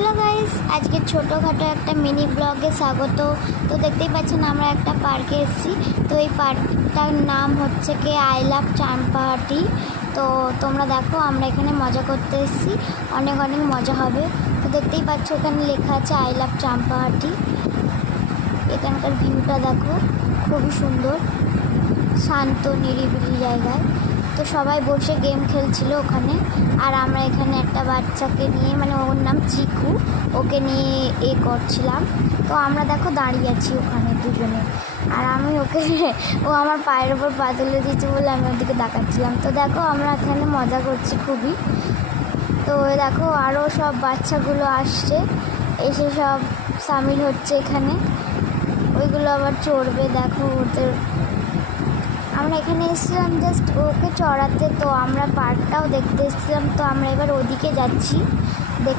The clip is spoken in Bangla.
হ্যালো গাইস, আজকে ছোটোখাটো একটা মিনি ব্লগে স্বাগত। তো দেখতেই পাচ্ছেন আমরা একটা পার্কে এসেছি। তো এই পার্কটার নাম হচ্ছে কি আই লাভ চাম্পাহাটি। তো তোমরা দেখো, আমরা এখানে মজা করতে এসেছি, অনেক অনেক মজা হবে। তো দেখতেই পাচ্ছ এখানে লেখা আছে আই লাভ চাম্পাহাটি। এখানকার ভিউটা দেখো, খুবই সুন্দর, শান্ত নিরিবিলি জায়গায়। তো সবাই বসে গেম খেলছিল ওখানে, আর আমরা এখানে একটা বাচ্চাকে নিয়ে, মানে ওর নাম চিকু, ওকে নিয়ে করছিলাম। তো আমরা দেখো দাঁড়িয়ে আছি ওখানে দুজনে, আর আমি ওকে ও আমার পায়ের ওপর পা তুলে দিচ্ছে বলে আমি ওদিকে তাকাচ্ছিলাম। তো দেখো আমরা এখানে মজা করছি খুবই। তো দেখো আরও সব বাচ্চাগুলো আসছে, এসে সব সামিল হচ্ছে এখানে। ওইগুলো আবার চড়বে, দেখো ওদের। আমরা এখানে এসেছিলাম জাস্ট ওকে চড়াতে, তো আমরা পার্কটাও দেখতে এসেছিলাম। তো আমরা এবার ওদিকে যাচ্ছি।